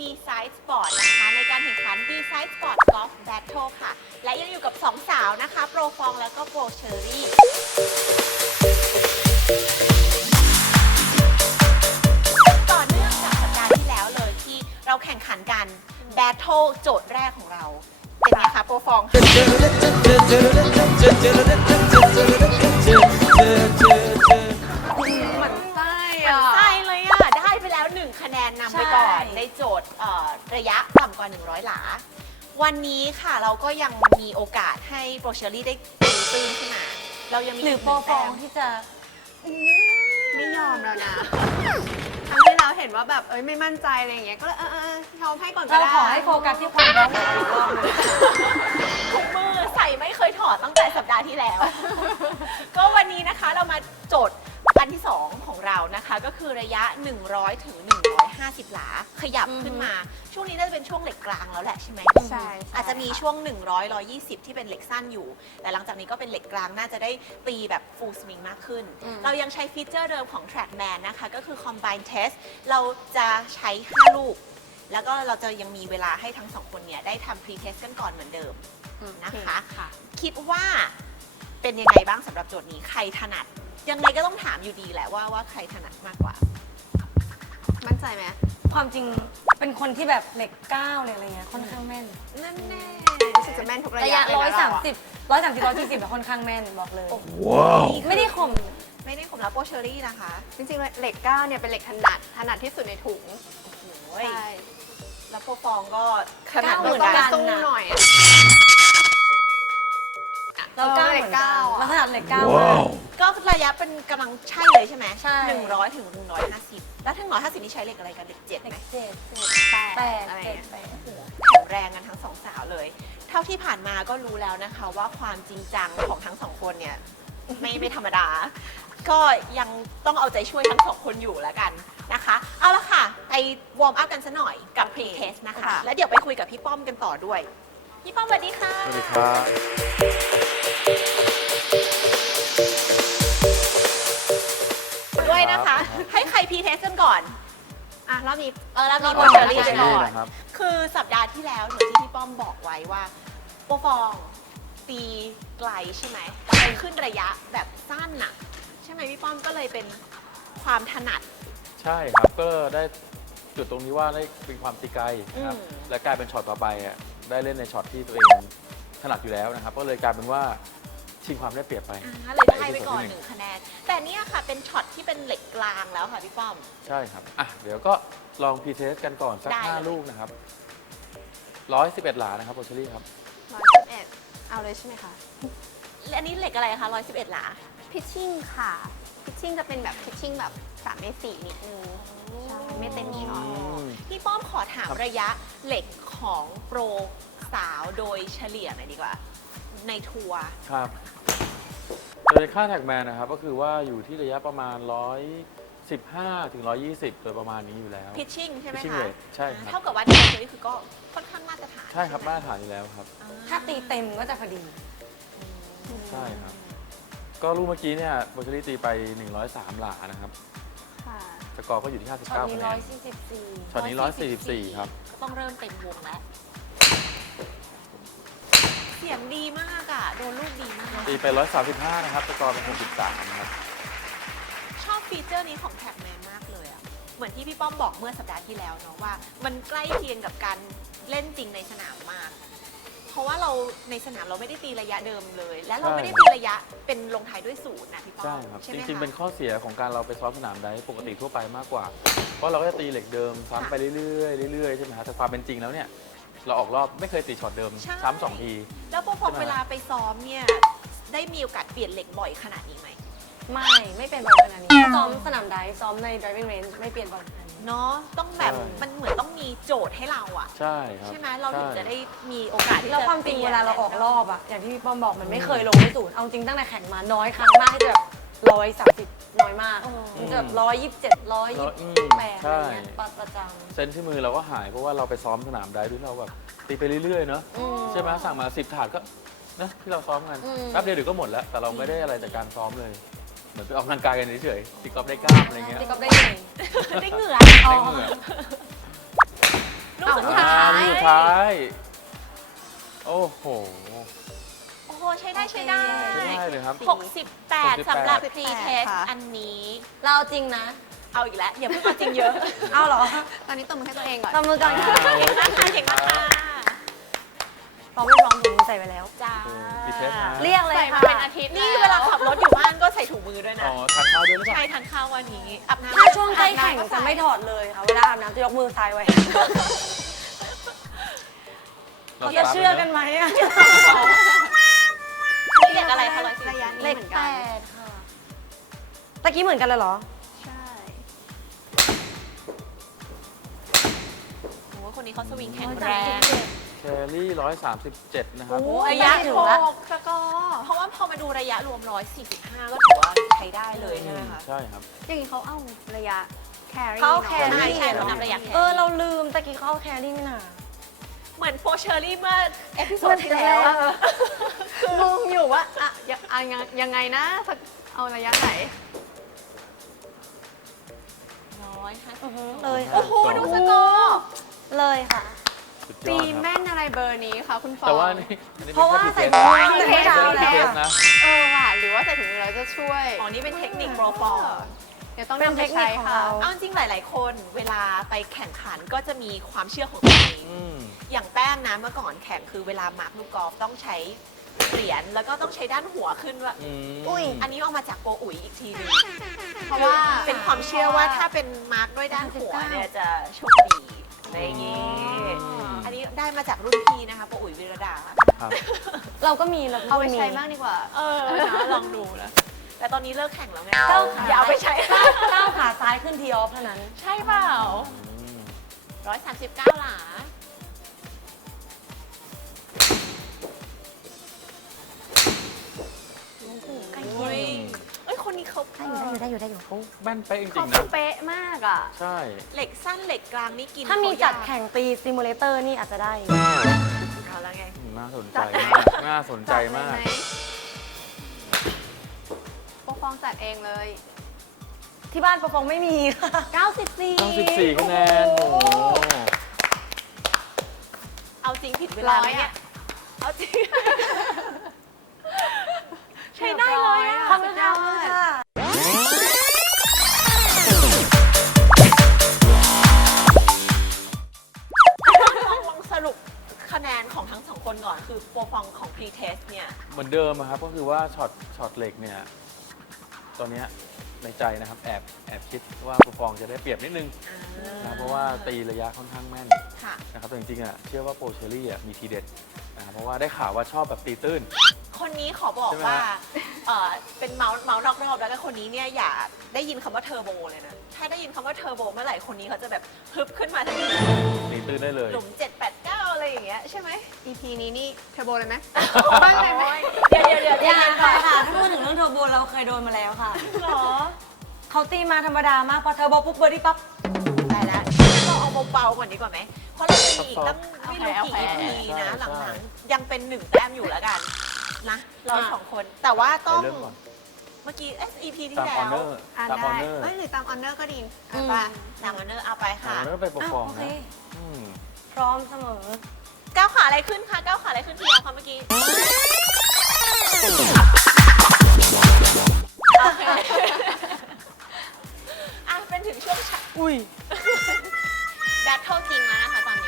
B-Side Sport นะคะในการแข่งขัน B-Side Sport Golf Battle ค่ะและยังอยู่กับ2สาวนะคะโปรฟองแล้วก็โปรเชอรี่ต่อเนื่องจากสัปดาห์ที่แล้วเลยที่เราแข่งขันกัน Battle โจทย์แรกของเราเป็นไงคะโปรฟองเหมือนไส้ใช่เลยอ่ะได้ไปแล้ว1คะแนนนำไปก่อนในโจทย์ระยะต่ำกว่า100หลาวันนี้ค่ะเราก็ยังมีโอกาสให้โปรเชอรี่ได้ตีตื้นขึ้นมาเรายังมีหรือโปรฟองที่จะไม่ยอมแล้วนะครั้งที่เราเห็นว่าแบบไม่มั่นใจอะไรอย่างเงี้ยก็เลยยอมให้ก่อนก็เราได้ขอให้โฟกัสที่ความร้องของอีกรอบหนึงถุงมือใส่ไม่เคยถอดตั้งแต่สัปดาห์ที่แล้ว ก็วันนี้นะคะเรามาโจทย์อันที่ 2 ของเรานะคะก็คือระยะ 100 ถึง 150 หลาขยับขึ้นมาช่วงนี้น่าจะเป็นช่วงเหล็กกลางแล้วแหละใช่ไหมใช่อาจจะมีช่วง 100 120 ที่เป็นเหล็กสั้นอยู่ แต่หลังจากนี้ก็เป็นเหล็กกลางน่าจะได้ตีแบบ full swing มากขึ้น เรายังใช้ฟีเจอร์เดิมของ Trackman นะคะก็คือ Combine Test เราจะใช้ 5 ลูก แล้วก็เราจะยังมีเวลาให้ทั้ง 2 คนเนี่ยได้ทำ pre-test กันก่อนเหมือนเดิมนะคะ คิดว่าเป็นยังไงบ้างสำหรับโจทย์นี้ใครถนัด ยังไงก็ต้องถามอยู่ดีแหละว่าใครถนัดมากกว่ามั่นใจไหมความจริงเป็นคนที่แบบเหล็ก9เลยอะไรเงี้ยค่อนข้างแม่นนั่นแน่รู้สึกจะแม่นทุกระระยะยะเลยนะเราอะ 130 140แบบค่อนข้างแม่นบอกเลยว้าวไม่ได้ข่มไม่ได้ผมรับโปรเชอรี่นะคะจริงๆเหล็ก9เนี่ยเป็นเหล็กถนัดที่สุดในถุงโอ้ยใช่แล้วโปรฟองก็ขนาดเหมือนต้องกันสู้หน่อยอะเรา9เหมือนกันเราถนัดเหล็ก9มากก็ระยะเป็นกำลังใช่เลยใช่ไหมใช่ 100 ถึง 150 แล้วถึง 150 นี่ใช้เหล็กอะไรกันเหล็ก7 เหไหล็มก7 แปด 8 อะไรอย่างเงี้ยแข็งแรงกันทั้งสองสาวเลย เท่าที่ผ่านมาก็รู้แล้วนะคะว่าความจริงจังของทั้งสองคนเนี่ยไม่ธรรมดา ก็ยังต้องเอาใจช่วยทั้งสองคนอยู่แล้วกันนะคะ เอาละค่ะ ไปวอร์มอัพกันซะหน่อยกับ pre-test นะคะ แล้วเดี๋ยวไปคุยกับพี่ป้อมกันต่อด้วย พี่ป้อมสวัสดีค่ะสวัสดีครับด้วยนะคะ ให้ใคร pre-test กันก่อนอ่ะรอบนี้แล้วมีรอบโปรนี้เชอรี่เชไปอก่รี่อนนะครับคือสัปดาห์ที่แล้วเหมือนที่พี่ป้อมบอกไว้ว่าโปรฟองตีไกลใช่ไหมแต่ไปขึ้นระยะแบบสั้นน่ะใช่ไหมพี่ป้อมก็เลยเป็นความถนัดใช่ครับ ก็ได้จุดตรงนี้ว่าได้เป็นความตีไกลนะครับอืมและกลายเป็นช็อตต่อไปอ่ะได้เล่นในช็อตที่ตัวเองถนัดอยู่แล้วนะครับ ก็เลยกลายเป็นว่าชิงความได้เปรียบไปเลยได้ไปก่อน1คะแนน แต่เนี่ยค่ะเป็นช็อตที่เป็นเหล็กกลางแล้วค่ะพี่ป้อมใช่ครับ อ่ะ เดี๋ยวก็ลองพีเทสกันก่อนสักได้เลย 5 ลูกนะครับ111 หลานะครับโรเชอรี่ครับ 111เอาเลยใช่ไหมคะและอันนี้เหล็กอะไรคะ111หลาพิชชิ่งค่ะพิชชิ่งจะเป็นแบบพิชชิ่งแบบ3ใน4นิดนึงใช่ไม่เต็มช็อตพี่ป้อมขอถามระยะเหล็กของโปรสาวโดยเฉลี่ยหน่อยดีกว่า ในทัวร์ครับโดยค่าแท็กแมนนะครับ ก็คือว่าอยู่ที่ระยะประมาณ 115 ถึง 120 โดยประมาณนี้อยู่แล้วพิชชิ่งใช่ไหม pitching คะ rate ใช่ครับเท่ากับว่าที่เราคือก็ค่อนข้างมาตรฐานใช่ครับไหมมาตรฐานอยู่แล้วครับถ้าตีเต็มก็จะพอดีใช่ครับ ก็ลูกเมื่อกี้เนี่ยโรเชอรี่ตีไป 103 หลานะครับค่ะสกอร์ก็อยู่ที่ช็อต 59 นี้คะแนน 144 ช็อตนี้ 144 ครับก็ต้องเริ่มเต็มวงแล้ว เสียงดีมากอ่ะ โดนลูกดีมากตีไป 135 นะครับ สกอร์เป็น 63 นะครับชอบฟีเจอร์นี้ของแท็บแมนมากเลยอ่ะ เหมือนที่พี่ป้อมบอกเมื่อสัปดาห์ที่แล้วเนาะว่า มันใกล้เคียงกับการเล่นจริงในสนามมาก เพราะว่าเราในสนามเราไม่ได้ตีระยะเดิมเลย และเราไม่ได้ตีระยะเป็นลงท้ายด้วยศูนย์นะพี่ป้อมใช่ครับใช่จไหมริงๆ เป็นคะข้อเสียของการเราไปซ้อมสนามไดฟ์ปกติทั่วไปมากกว่า เพราะเราก็จะตีเหล็กเดิมซ้ำไปเรื่อยๆเรื่อยๆใช่ไหมฮะแต่ความเป็นจริงแล้วเนี่ย เราออกรอบไม่เคยตีช็อตเดิมใช่ซ้ำสองทีแล้วพอใช่ไหมเวลาไปซ้อมเนี่ย ได้มีโอกาสเปลี่ยนเหล็กบ่อยขนาดนี้ไหมไม่เป็นบ่อยขนาดนี้ซ้อมสนามไดฟ์ซ้อมใน driving range ไม่เปลี่ยนบ่อยขนาดนี้เนาะต้องแบบใช่มันเหมือนต้องมีโจทย์ให้เราอะใช่ครับใช่ไหมเราถึงจะใช่ได้มีโอกาสที่แล้วจะความจริงปลี่ยนเวลาเราออกรอบอะอย่างที่พี่ป้อมบอกมันไม่เคยลงที่ศูนย์เอาจริงตั้งแต่แข่งมาน้อยครั้งมากที่จะแบบ130น้อยมากมันจะแบบ127 128 ใช่อะไรเงี้ยประจเซนที่มือเราก็หายเพราะว่าเราไปซ้อมสนามไดฟ์ด้วยเราแบบตีไปเรื่อยๆเนาะำใช่ไหมสั่งมา10 ถาดก็นะที่เราซ้อมกันแป๊บเดียวเดี๋ยวก็หมดแล้ว แต่เราไม่ได้อะไรจากการซ้อมเลย เหมือนไปออกกำลังกายกันเฉยๆตีกอล์ฟได้กล้ามอะไรเงี้ยตีกอล์ฟได้ไงได้เหงื่อได้เหงื่อหท้าย โอ้โหโอ้โหใช้ได้ใช้ได้ใช้ได้เลยครับ 68สำหรับ 68 pre-test ค่ะอันนี้เราเอาจริงนะเอาอีกแล้วอย่าเพิ่งมาจริงเยอะเอาเหรอตอนนี้ตบมือให้ตัวเองก่อนตบมือก่อนค่ะเก่งมากค่ะเก่งมากค่ะเราไม่พร้อมถุงมือใส่ไปแล้วจ้า pre-test นะเรียกเลยใส่ค่ะมาเป็นอาทิตย์นี่แเวลาขับรถอยู่บ้านก็ใส่ถุงมือด้วยอ๋นะอทานข้าวด้วยหรือเปล่าใช่ทานข้าววันนี้อาบน้ำถ้าช่วงใกล้แข่งอาบน้ำจะไม่ถอดเลยค่ะ เวลาอาบน้ำจะยกมือซ้ายไว้เราเขาจะเชื่อกันไหมอะนี่เด็กอะไรคะ140 ระยะนี้เลขเหมือนแปกันดค่ะตะกี้เหมือนกันเลยเหรอใช่โอ้โหคนนี้เขาสวิงแข็งแรงแครี่137 นะครับโอ้ระยะถึงโถละกสกอร์เพราะว่าพอมาดูระยะรวม 145 ก็ถือว่าใช้ได้เลยใช่ไหมคะใช่ครับอย่างนี้เขาเอาระยะแครี่เขาแคใช่รี่ใช่เขานำระยะแคเราลืมตะกี้เขาเอาแครี่ไม่น่าเหมือนโฟเชอรี่เมื่อเอพิโซดที่แล้วงงอยู่ว่าอะยังไงนะสักเอาระยะไหน 150 เลยโอ้โห ดูสกอร์เลยค่ะสุดยตีอดครับแม่นอะไรเบอร์นี้คะคุณฟองแต่ว่านี่อันนี้เพราะว่าป็นใส่แค่ถุงพมือรีไม่เทเท้าสแล้วพรีเทสอะนะว่ะหรือว่าใส่ถุงมือแล้วจะช่วยอ๋อ นี่เป็นเทคนิคโปรฟอร์มเดี๋ยวต้องเป็นนำเทไปคนิใช้คของค่ะเราเอาจริงๆหลาย ๆ คนเวลาไปแข่งขันก็จะมีความเชื่อของตัวเองอืมอย่างแป้งนะเมื่อก่อนแข่งคือเวลามาร์กลูกกอล์ฟต้องใช้เหรียญแล้วก็ต้องใช้ด้านหัวขึ้นว่าอืมอุ้ยอันนี้เอามาจากโปรอุ๋ยอีกทีหนึงเพราะว่าเป็นความเชื่อว่าถ้าเป็นมาร์กด้วยด้านหัวเนี่ยจะโชคดีอะไรอย่างงี้ อันนี้ได้มาจากรุ่นพี่นะคะโปรอุ๋ยวิรดาครับเราก็มีเราเอาไปก็มีใช้มากดีกว่านะลองดูนะ แต่ตอนนี้เลิกแข่งแล้วไงก้าวขาอย่าเอาไปใช้ก้าวขาซ้ายขึ้นทีออฟเท่านั้นใช่เปล่าอืม 139 หลาใกล้เฮ้ยเคียงเอ้ย คนนี้เขาได้อยู่เขาแม่นไปะจริเขางๆนะเป๊ะมากอ่ะใช่เหล็กสั้นเหล็กกลางนี่กินถ้ามีเขจัดยกแข่งตีซิมูเลเตอร์นี่อาจจะได้เอาแล้วไงน่าสนใจมาก น่าสนใจมากจัดเลยไหโปรฟองจัดเองเลยที่บ้านประฟองไม่มีค่ะ 94 94คะแนน โอ้โหเอาจริงผิดเวลาไหมเนี่ย เอาจริง ใช้ได้เลยอะทำไม่ได้ค่ะลองสรุปคะแนนของทั้งสองคนก่อน คือโปรฟองของ pre-test เนี่ยเหมือนเดิมอะครับ ก็คือว่าช็อตเหล็กเนี่ย ตอนเนี้ยในใจนะครับ แอบคิดว่าปูฟองจะได้เปรียบนิดนึงนะเพราะว่าตีระยะค่อนข้างแม่นค่ะนะครับแต่จริงๆอะเชื่อว่าโปรเชอรี่อะมีทีเด็ดนะครับเพราะว่าได้ข่าวว่าชอบแบบตีตื้นคนนี้ขอบอกใช่ไหมว่าฮะเป็นเมาส์นอกรอบแล้วก็คนนี้เนี่ยอย่าได้ยินคำว่าเทอร์โบเลยนะ ถ้าได้ยินคำว่าเทอร์โบเมื่อไหร่คนนี้เขาจะแบบฮึบขึ้นมาทันทีตีตื้นได้เลยหลุม 7 8 9 อะไรอย่างเงี้ยใช่ไหม EP นี้นี่เทอร์โบเลยไหมบ้างเลยไหมเดี๋ยวอย่าก่ค่ะอนค่ะ ถ้าพูดถึงเรื่องเทอร์โบเราเคยโดนมาแล้วค่ะหรอเขาตีมาธรรมดามาก พอเทอร์โบปุ๊บเบอร์ดี้ปั๊บได้แล้วเราเอาเบาๆก่อนดีกว่าไหม เพราะเราจะมีอีกตั้งไม่รู้กี่ EP นะหลังๆ ยังเป็น1 แต้มอยู่แล้วกันนะเราสองคน แต่ว่าไปต้องเริ่มก่อนเมื่อกี้ EP ที่ตามแล้ออวเนอร์อ่านตามอได้อเนอร์เอ้ยหรือตามออนเนอร์ก็ดีเอาไปตามออเนอร์เอาไปอค่ะอเนอร์ไปโปรฟองโอเคนะอืมพร้อมเสมอก้าวขาอะไรขึ้นคะก้าวขาอะไรขึ้นที่เราคะเมื่อกี้โอเคอ่ะเป็นถึงช่วงอุ้ยแบทเทิลจริงแล้วนะคะตอนนี้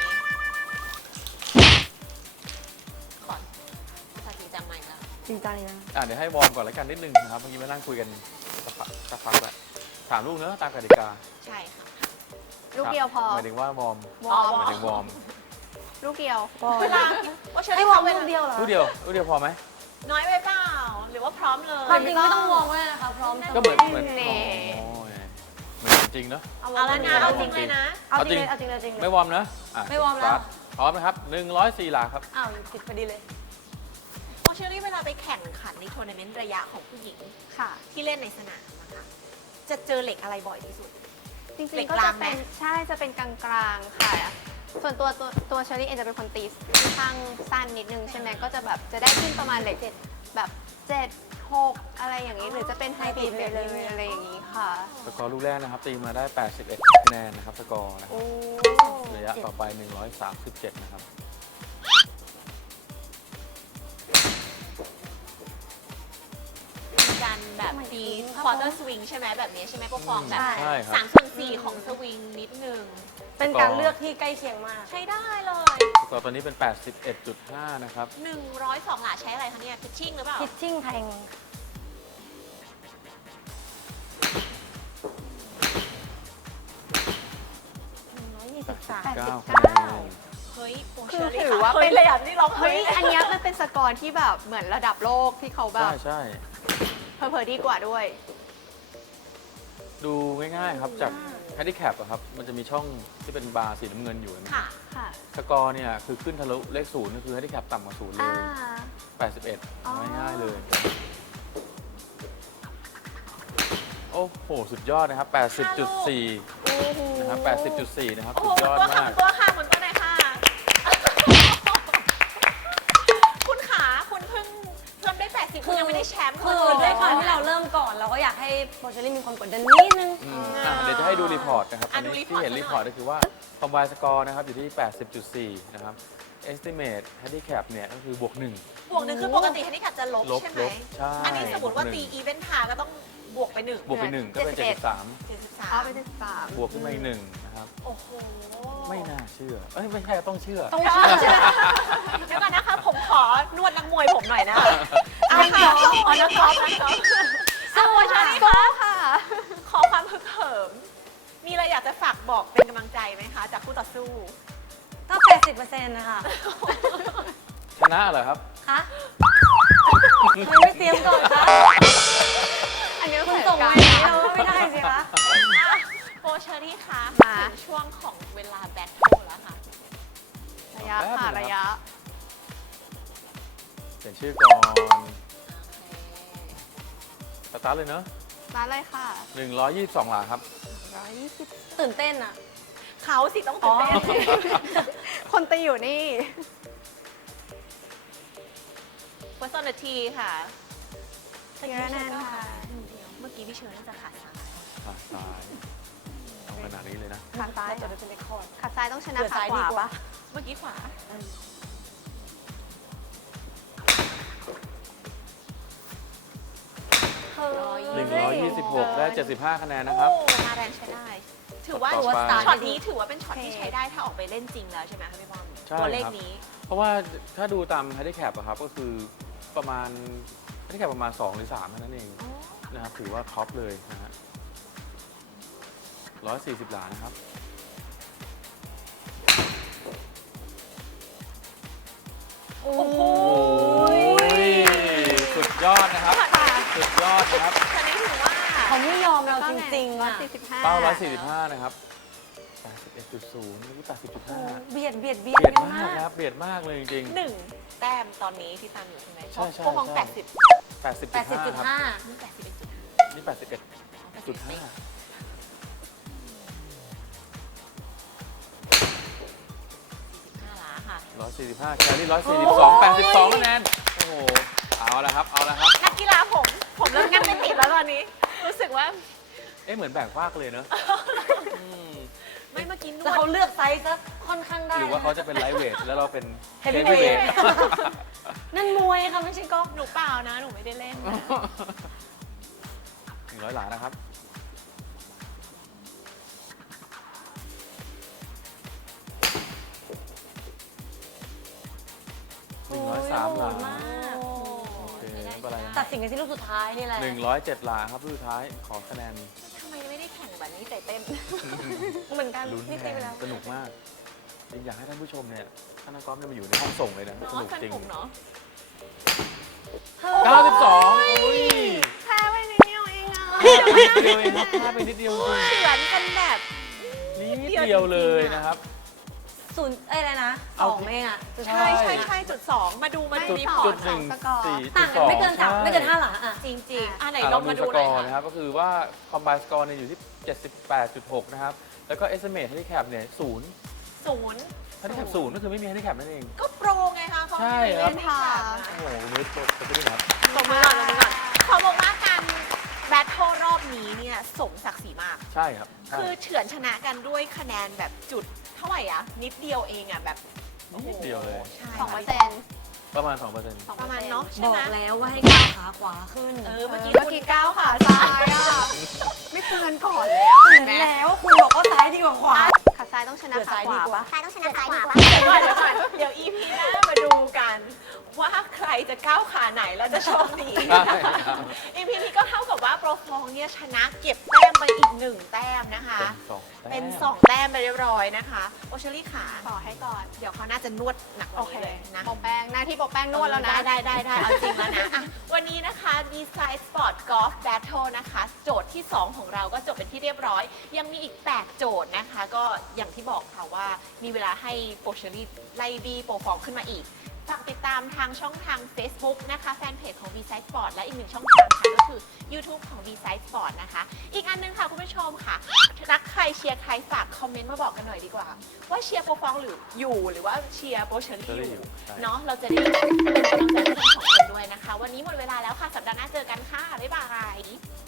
ขอภาษาจีนจำใหม่แล้วจริงจังเลยนะเดี๋ยวให้วอร์มก่อนแล้วกันนิดนึงนะครับเมื่อกี้มานั่งคุยกันสักพักแล้วถามลูกเนอะตามกติกาใช่ค่ะลูกเดียวพอหมายถึงว่าวอร์มวอร์มหมายถึงวอร์มลูกเดียวเวลาว่าเชอให้รี่วอร์มเวลูลากเดียวเหรอลูกเดียวพอไหมน้อยไปเปล่า หรือว่าพร้อมเลยความจริงไม่ต้องวอร์มก็ได้นะคะ พร้อมเสมอก็เหมือนเน่โอ้ยเหมือนจริงเนอะเอาแล้วนะเอาจริงเลยนะเอาจริงเลยเอาเอาจริงเลยจริงเลยไม่วอร์มนะะไม่วอร์มแล้วสตาพร้อมนะครับ104 หลาครับอ้าวผิดพอดีเลยว่าเชอรี่เวลาไปแข่งขันในทัวร์นาเมนต์ระยะของผู้หญิงค่ะที่เล่นในสนามนะคะจะเจอเหล็กอะไรบ่อยที่สุดจริเหล็งกๆก็กลาจะงไหมเป็นใช่จะเป็นกลางๆค่ะ ส่วนตัวเชอรี่เองจะเป็นคนตีค่อนข้างสั้นนิดนึงใช่ไหมก็จะแบบจะได้ขึ้นประมาณเหล็กแบบ7 86 อะไรอย่างนี้ หรือจะเป็นไฮบริดแบบนี้อะไรอย่างนี้ค่ะสกอร์ลูกแรกนะครับ ตีมาได้ 81 คะแนนนะครับ สกอร์นะโอ้ระยะต่อไป 137 นะครับมีการแบบตีควอเตอร์สวิงใช่ไหมแบบนี้ใช่ไหมพวกฟองแบบใช่ครับ 3/4ของสวิงนิดนึงเป็นการเลือกที่ใกล้เคียงมากใช้ได้เลยสกอร์ตอนนี้เป็น 81.5 นะครับ 102 หลาใช้อะไรคะเนี่ยพิชชิ่งหรือเปล่าพิชชิ่งแทง123 9 คะแนนเฮ้ยโปรคืเชออรี่ถือว่าเฮ้เป็ยนเลยอ่ะนี่ร้องเฮ้เฮ้ยยอันเนี้ยมันเป็นสกอร์ที่แบบเหมือนระดับโลกที่เขาแบใช่บใช่เผลอๆดีกว่าด้วยดูง่ายๆครับ จากแฮนดิแคปอะครับ มันจะมีช่องที่เป็นบาร์สีน้ำเงินอยู่นะค่ะค่ะสกอร์เนี่ยคือขึ้นทะลุเลข0ก็คือแฮนดิแคปต่ำกว่า0เลอ่าย 81 อ๋อง่ายๆเลย โอ้โห สุดยอดนะครับ 80.4 โอ้โหนะครับ 80.4 นะครับโอ้สุโหดยอดตัวค่ะมากตัวค่ะเหมือนตัวไหนค่ะ คุณขาคุณเพิ่งได้ 80 คุณยังไม่ได้แชมป์คือด้วยความที่เราเริ่มก่อน เราก็อยากให้โปรเชอรี่มีความกดดันนิดนึงเดี๋ยวจะให้ดูรีพอร์ตนะครับอ่ะอันดูนี้รีพอร์ตที่เห็นซะหน่อยรีพอร์ตก็คือว่า combine score นะครับอยู่ที่ 80.4 นะครับ estimate handicap เนี่ยก็คือบวก 1 บวกหนึ่งคือปกติแฮนดิแคปจะลบลบใช่ไหมใช่อันนี้สมมติว่าบวกหนึ่ตีงอีเวนต์พาก็ต้องบวกไป1 บวกไป 1 ก็เป็น 73 อ๋อเป็น73 บวกขึ้นมาอีก1นะครับโอ้โหไม่น่าเชื่อ เอ้ย ไม่ใช่ต้องเชื่อต้องเชื่อเดี๋ยวก่อนนะคะ ผมขอนวดนักมวยผมหน่อยนะเอาค่ะอ๋อนักกอล์ฟนักกอล์ฟสู้ชาลีคะค่ะขอความฮึกเหิม มีอะไรอยากจะฝากบอกเป็นกำลังใจไหมคะ จากคู่ต่อสู้ก็80%นะคะชนะเหรอครับคะทำไมไม่เตรียมก่อนคะอันนี้คุณเสส่ริงมมากันอย่างนี้เราก็ไม่ได้สิคะโปรเชอรี่คะมาถึงช่วงของเวลาแบทเทิลแล้วค่ะระยะค่ะระยะเขียนชื่อก่อนสตาร์ทเลยเนอะมาเลยค่ะ 122 หลาครับ 120 ตื่นเต้นอ่ะเขาสิต้องตื่นเต้นคนตีอยู่นี่ First on the tee ค่ะเยอะแน่นค่ะเมื่อกี้พี่เชิญน่าจะขาดสายขาซ้ายเอาขนาดนี้เลยนะขาซ้ายจะได้เป็นเรคคอร์ดขาซ้ายต้องชนะเผื่อขาซ้ายขดีวากว่าปะเมื่อกี้ขวา 126 ได้ 75 คะแนนนะครับโอ้มาแรงใช้ได้ ถือว่าต่อไปช็อตนี้ถือว่าเป็นช็อตที่ใช้ได้ถ้าออกไปเล่นจริงแล้วใช่ไหมคะพี่บอมใช่ตัวเลขครับนี้เพราะว่าถ้าดูตาม handicap อะครับก็คือประมาณ handicap ประมาณ 2 หรือ 3เท่านั้นเองนะครับถือว่าท็อปเลยนะฮะ140 หลานะครับโอ้โหโอ้ยสุดยอดนะครับ สุดยอดนะครับตอนนี้ถือว่าเขาไม่ยอมเราจริงๆอ่ะ 145 เป้า145 นะครับ 81.0นี่80.5 เบียดเบียดกันมามาก กครับ เบียดมากเลยจริงหนึ่งแต้มตอนนี้ที่ตามอยู่ใช่ไหมใช่ใช่พวกมองใช่ 80 ๆ 80.5 ครับ 80.5 นี่81.5 นี่ 81.5 45ล้าค่ะ 145 แคลรี่142 82 คะแนน โอ้โห เอาละครับ เอาละครับนักกีฬาผมเริ่มงั้นไม่ติดแล้วตอนนี้ รู้สึกว่าเอ๊ะเหมือนแบ่งภาคเลยเนอะอืมไม่เมื่อกี้นแล้ววดเขาเลือกไซส์ซะค่อนข้างได้หรือว่าเขาจะเป็นไลท์เวทแล้วเราเป็น Heavyweight Heavyweight นั่นมวยค่ะไม่ใช่กอล์ฟหนูเปล่านะ หนูไม่ได้เล่น 100 หลานะครับ 103 หลาโหดมากโอเคไม่เป็นไรนะตัดสินกันที่ลูกสุดท้ายนี่แหละ 107 หลาครับลูกสุดท้าย ขอคะแนนทำไมไม่ได้แข่งแบบนี้ใจเต้นเหมือนกันลุ้นนี่แทตีไปนแล้วสนุกมากจริงอยากให้ท่านผู้ชมเนี่ยท่านนักกอล์ฟเนี่ยมาอยู่ในห้องส่งเลยนะเนาะสนุกสจริงนุกเนาะ 92อุ้ยแพ้ไปนิดเดียวเองอ่ะนิดเดียวเองครับพลาดไปนิดเดียวจริงเฉือนกันแบบนิดเดียวเลยนะครับศูนย์อะไรนะเอา 2เองอ่ะสุดใช่ท้ายใช่จุดสองมาดูไม่รีสพออร์ร์ตตต่างกันไม่เกิน3ไม่เกิน5หลาอ่ะจริงๆไหนอ่ะลเราองดูมาสดูหกน่ออยร์นะคค่ะรับก็คือว่า combine score เนี่ยอยู่ที่ 78.6 นะครับ แล้วก็ estimate handicap เนี่ย0 ศูนย์ handicap 0ก็คือไม่มี handicap นั่นเองก็โปรไงคะเขาใช่ไม่ครับเล่นค่ะโอ้โหนุ้ยตัวไปด้วยครับตบมือก่อนตบมือก่อนแบทเทิลรอบนี้เนี่ยสมศักดิ์ศรีมากใช่ครับใช่คือเฉือนชนะกันด้วยคะแนนแบบจุดเท่าไหร่อะนิดเดียวเองอะแบบโอ้โหนิดเดียวเลยใช่ 2% ประมาณ 2% ประมาณเนาะบใช่อไหมกแล้วว่าให้ก้าวขาขวาขึ้นเมื่อกี้เมื่อกี้ก้าวขาซ้ายอ่ะ ไม่เตือนก่อนเลยอ่ะเห็นแล้วคุณบอกว่าซ้ายดีกว่าขวาขาซ้ายต้องชนะเกิดขาซ้ายขดีวากว่าปะซ้ายต้องชนะซ้ายดีกว่าเดี๋ยวก่อนเดี๋ยว EP หน้ามาดูกันว่าใครจะก้าวขาไหนแล้วจะโชคดีใช่ครับ EP นี้ก็เท่ากับว่าโปรฟองเนี่ยชนะเก็บแต้มไปอีก1แต้มนะคะ เป็น2 แต้มไปเรียบร้อยนะคะโอเชอรี่ขาต่อให้ก่อนเดี๋ยวเขาน่าจะนวดหนักกโอว่าเคนี้เลยนะโปะแป้งหน้าที่โปะแป้งนวดแล้วนะได้เอาจริงแล้วนะอ่ะวันนี้นะคะ B-Side Sport Golf Battle นะคะ โจทย์ที่ 2 ของเราก็จบเป็นที่เรียบร้อย ยังมีอีก 8 โจทย์นะคะ ก็อย่างที่บอกค่ะว่ามีเวลาให้โปรเชอรี่ไล่บีโปรฟองขึ้นมาอีก ฝากติดตามทางช่องทาง Facebook นะคะแฟนเพจของ B-Side Sport และอีกหนึ่งช่องทางค่ะก็คือ YouTube ของ B-Side Sport นะคะ อีกอันนึงค่ะคุณผู้ชมค่ะ รักใครเชียร์ใครฝากคอมเมนต์มาบอกกันหน่อยดีกว่า ว่าเชียร์โปรฟองหรือว่าเชียร์โปรเชอรี่อยู่เนาะเราจะได้เป็นกำลังใจให้ทั้งสองคนด้วยนะคะ วันนี้หมดเวลาแล้วค่ะ สัปดาห์หน้าเจอกันค่ะ บ๊ายบาย